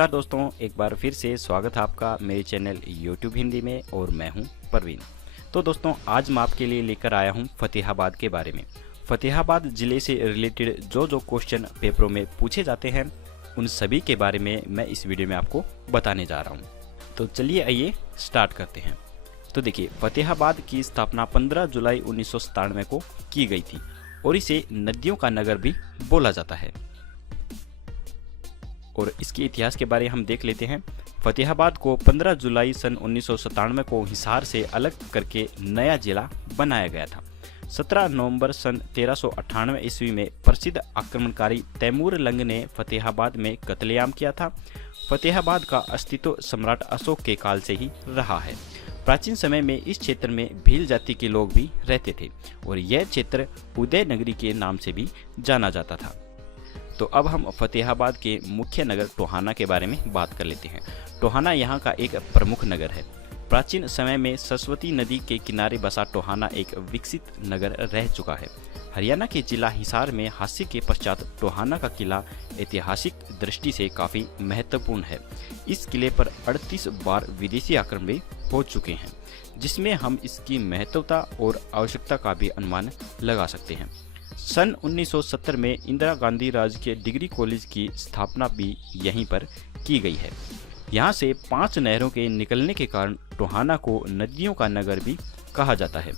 नमस्कार दोस्तों, एक बार फिर से स्वागत है आपका मेरे चैनल YouTube हिंदी में और मैं हूं परवीन। तो दोस्तों, आज मैं आपके लिए लेकर आया हूं फतेहाबाद के बारे में। फतेहाबाद ज़िले से रिलेटेड जो क्वेश्चन पेपरों में पूछे जाते हैं उन सभी के बारे में मैं इस वीडियो में आपको बताने जा रहा हूँ। तो चलिए आइए स्टार्ट करते हैं। तो देखिए, फतेहाबाद की स्थापना 15 जुलाई 1997 को की गई थी और इसे नदियों का नगर भी बोला जाता है। और इसके इतिहास के बारे में हम देख लेते हैं। फतेहाबाद को 15 जुलाई सन 1997 को हिसार से अलग करके नया जिला बनाया गया था। 17 नवंबर सन 1398 ईस्वी में प्रसिद्ध आक्रमणकारी तैमूर लंग ने फतेहाबाद में कत्लेआम किया था। फतेहाबाद का अस्तित्व सम्राट अशोक के काल से ही रहा है। प्राचीन समय में इस क्षेत्र में भील जाति के लोग भी रहते थे और यह क्षेत्र उदय नगरी के नाम से भी जाना जाता था। तो अब हम फतेहाबाद के मुख्य नगर टोहाना के बारे में बात कर लेते हैं। टोहाना यहाँ का एक प्रमुख नगर है। प्राचीन समय में सरस्वती नदी के किनारे बसा टोहाना एक विकसित नगर रह चुका है। हरियाणा के जिला हिसार में हास्य के पश्चात टोहाना का किला ऐतिहासिक दृष्टि से काफ़ी महत्वपूर्ण है। इस किले पर 38 बार विदेशी आक्रमण भी हो चुके हैं, जिसमें हम इसकी महत्वता और आवश्यकता का भी अनुमान लगा सकते हैं। सन 1970 में इंदिरा गांधी राजकीय डिग्री कॉलेज की स्थापना भी यहीं पर की गई है। यहाँ से 5 नहरों के निकलने के कारण टोहाना को नदियों का नगर भी कहा जाता है।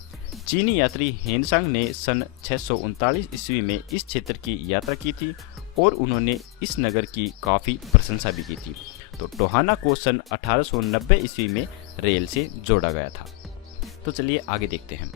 चीनी यात्री हेनसांग ने सन 639 ईस्वी में इस क्षेत्र की यात्रा की थी और उन्होंने इस नगर की काफ़ी प्रशंसा भी की थी। तो टोहाना को सन 1890 ईस्वी में रेल से जोड़ा गया था। तो चलिए आगे देखते हैं।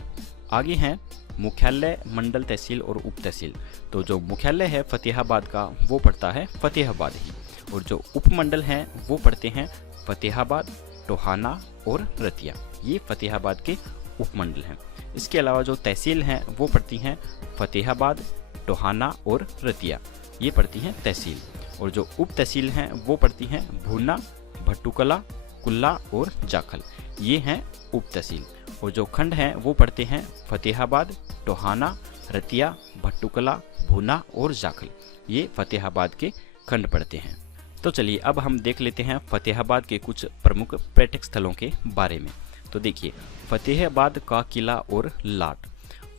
आगे हैं मुख्यालय, मंडल, तहसील और उप तहसील। तो जो मुख्यालय है फतेहाबाद का वो पड़ता है फतेहाबाद ही, और जो उपमंडल हैं वो पड़ते हैं फतेहाबाद, टोहाना और रतिया। ये फतेहाबाद के उपमंडल हैं। इसके अलावा जो तहसील हैं वो पड़ती हैं फतेहाबाद, टोहाना और रतिया। ये पड़ती हैं तहसील। और जो उप तहसील हैं वो पड़ती हैं भूना, भट्टुकला, कुल्ला और जाखल। ये हैं उप तहसील। और जो खंड हैं वो पड़ते हैं फतेहाबाद, टोहाना, रतिया, भट्टुकला, भूना और जाखल। ये फतेहाबाद के खंड पड़ते हैं। तो चलिए अब हम देख लेते हैं फतेहाबाद के कुछ प्रमुख पर्यटक स्थलों के बारे में। तो देखिए, फतेहाबाद का किला और लाट।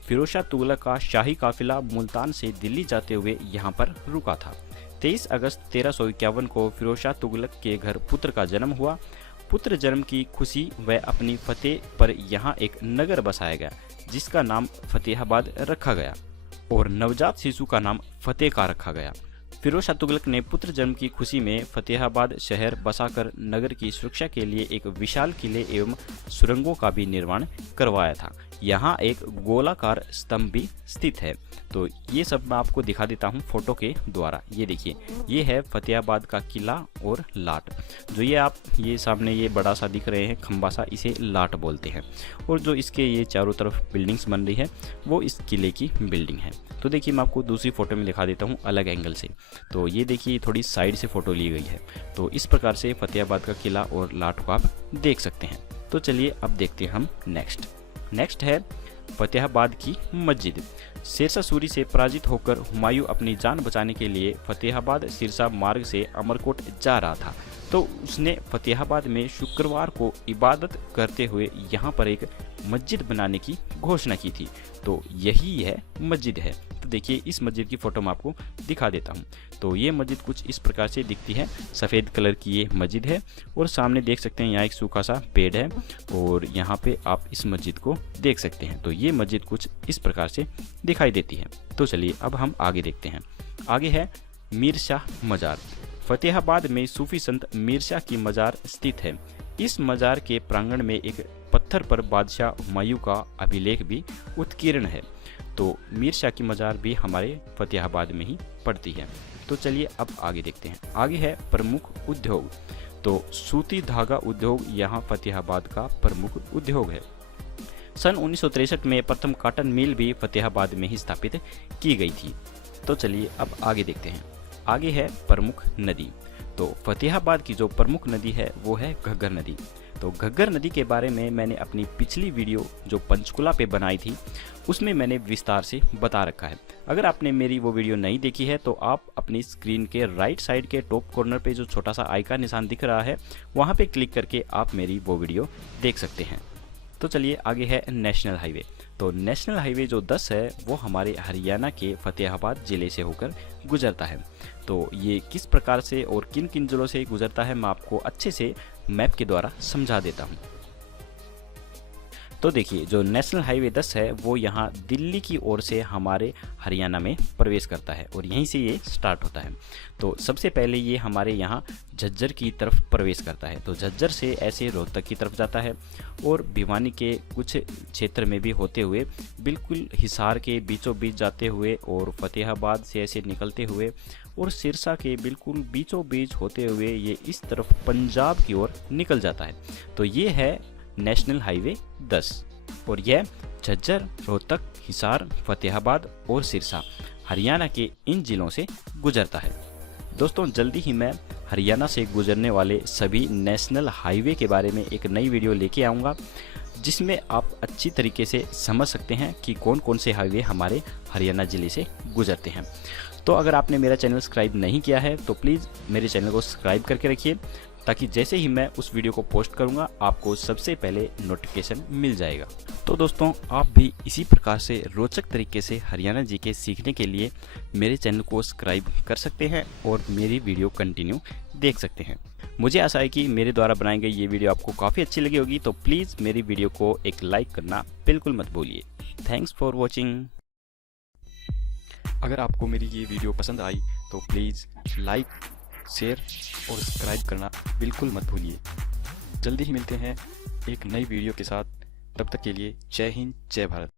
फिरोज शाह तुगलक का शाही काफिला मुल्तान से दिल्ली जाते हुए यहाँ पर रुका था। 23 अगस्त 1351 को फिरोज शाह तुगलक के घर पुत्र का जन्म हुआ। पुत्र जन्म की खुशी व अपनी फतेह पर यहाँ एक नगर बसाया गया, जिसका नाम फतेहाबाद रखा गया और नवजात शिशु का नाम फतेह का रखा गया। फिरोज शाह तुगलक ने पुत्र जन्म की खुशी में फतेहाबाद शहर बसाकर नगर की सुरक्षा के लिए एक विशाल किले एवं सुरंगों का भी निर्माण करवाया था। यहाँ एक गोलाकार स्तंभ भी स्थित है। तो ये सब मैं आपको दिखा देता हूँ फोटो के द्वारा। ये देखिए, ये है फतेहाबाद का किला और लाट। जो ये सामने ये बड़ा सा दिख रहे हैं खंबा सा, इसे लाट बोलते हैं। और जो इसके ये चारों तरफ बिल्डिंग्स बन रही है वो इस किले की बिल्डिंग है। तो देखिए, मैं आपको दूसरी फोटो में दिखा देता हूँ अलग एंगल से। तो ये देखिए, थोड़ी साइड से फोटो ली गई है। तो इस प्रकार से फतेहाबाद का किला और लाट को आप देख सकते हैं। तो चलिए अब देखते हैं हम नेक्स्ट है फतेहाबाद की मस्जिद। शेरशाह सूरी से पराजित होकर हुमायूं अपनी जान बचाने के लिए फतेहाबाद सिरसा मार्ग से अमरकोट जा रहा था। तो उसने फतेहाबाद में शुक्रवार को इबादत करते हुए यहाँ पर एक मस्जिद बनाने की घोषणा की थी। तो यही यह मस्जिद है। तो देखिए, इस मस्जिद की फोटो मैं आपको दिखा देता हूँ। तो ये मस्जिद कुछ इस प्रकार से दिखती है। सफ़ेद कलर की ये मस्जिद है और सामने देख सकते हैं यहाँ एक सूखा सा पेड़ है और यहाँ पे आप इस मस्जिद को देख सकते हैं। तो ये मस्जिद कुछ इस प्रकार से दिखाई देती है। तो चलिए अब हम आगे देखते हैं। आगे है मीर शाह मजार। फतेहाबाद में सूफी संत मीर शाह की मजार स्थित है। इस मजार के प्रांगण में एक पत्थर पर बादशाह हुमायूं का अभिलेख भी उत्कीर्ण है। तो मीर शाह की मजार भी हमारे फतेहाबाद में ही पड़ती है। तो चलिए अब आगे देखते हैं। आगे है प्रमुख उद्योग। तो सूती धागा उद्योग यहाँ फतेहाबाद का प्रमुख उद्योग है। सन 1963 में प्रथम कॉटन मिल भी फतेहाबाद में ही स्थापित की गई थी। तो चलिए अब आगे देखते हैं। आगे है प्रमुख नदी। तो फतेहाबाद की जो प्रमुख नदी है वो है घग्गर नदी। तो घग्गर नदी के बारे में मैंने अपनी पिछली वीडियो जो पंचकुला पे बनाई थी उसमें मैंने विस्तार से बता रखा है। अगर आपने मेरी वो वीडियो नहीं देखी है तो आप अपनी स्क्रीन के राइट साइड के टॉप कॉर्नर पे जो छोटा सा आई का निशान दिख रहा है वहाँ पे क्लिक करके आप मेरी वो वीडियो देख सकते हैं। तो चलिए आगे है नेशनल हाईवे। तो नेशनल हाईवे जो 10 है वो हमारे हरियाणा के फतेहाबाद ज़िले से होकर गुजरता है। तो ये किस प्रकार से और किन किन ज़िलों से गुजरता है मैं आपको अच्छे से मैप के द्वारा समझा देता हूँ। तो देखिए जो नेशनल हाईवे 10 है वो यहाँ दिल्ली की ओर से हमारे हरियाणा में प्रवेश करता है और यहीं से ये स्टार्ट होता है। तो सबसे पहले ये हमारे यहाँ झज्जर की तरफ प्रवेश करता है। तो झज्जर से ऐसे रोहतक की तरफ जाता है और भिवानी के कुछ क्षेत्र में भी होते हुए बिल्कुल हिसार के बीचों बीच जाते हुए और फतेहाबाद से ऐसे निकलते हुए और सिरसा के बिल्कुल बीचों बीच होते हुए ये इस तरफ पंजाब की ओर निकल जाता है। तो ये है नेशनल हाईवे 10 और यह झज्जर, रोहतक, हिसार, फतेहाबाद और सिरसा हरियाणा के इन जिलों से गुजरता है। दोस्तों जल्दी ही मैं हरियाणा से गुजरने वाले सभी नेशनल हाईवे के बारे में एक नई वीडियो लेके आऊँगा जिसमें आप अच्छी तरीके से समझ सकते हैं कि कौन कौन से हाईवे हमारे हरियाणा ज़िले से गुजरते हैं। तो अगर आपने मेरा चैनल सब्सक्राइब नहीं किया है तो प्लीज़ मेरे चैनल को सब्सक्राइब करके रखिए ताकि जैसे ही मैं उस वीडियो को पोस्ट करूंगा आपको सबसे पहले नोटिफिकेशन मिल जाएगा। तो दोस्तों आप भी इसी प्रकार से रोचक तरीके से हरियाणा जीके सीखने के लिए मेरे चैनल को सब्सक्राइब कर सकते हैं और मेरी वीडियो कंटिन्यू देख सकते हैं। मुझे आशा है कि मेरे द्वारा बनाई गई ये वीडियो आपको काफ़ी अच्छी लगी होगी। तो प्लीज़ मेरी वीडियो को एक लाइक करना बिल्कुल मत भूलिए। Thanks for watching. अगर आपको मेरी ये वीडियो पसंद आई तो प्लीज़ लाइक, शेयर और सब्सक्राइब करना बिल्कुल मत भूलिए। जल्दी ही मिलते हैं एक नई वीडियो के साथ। तब तक के लिए जय हिंद, जय भारत।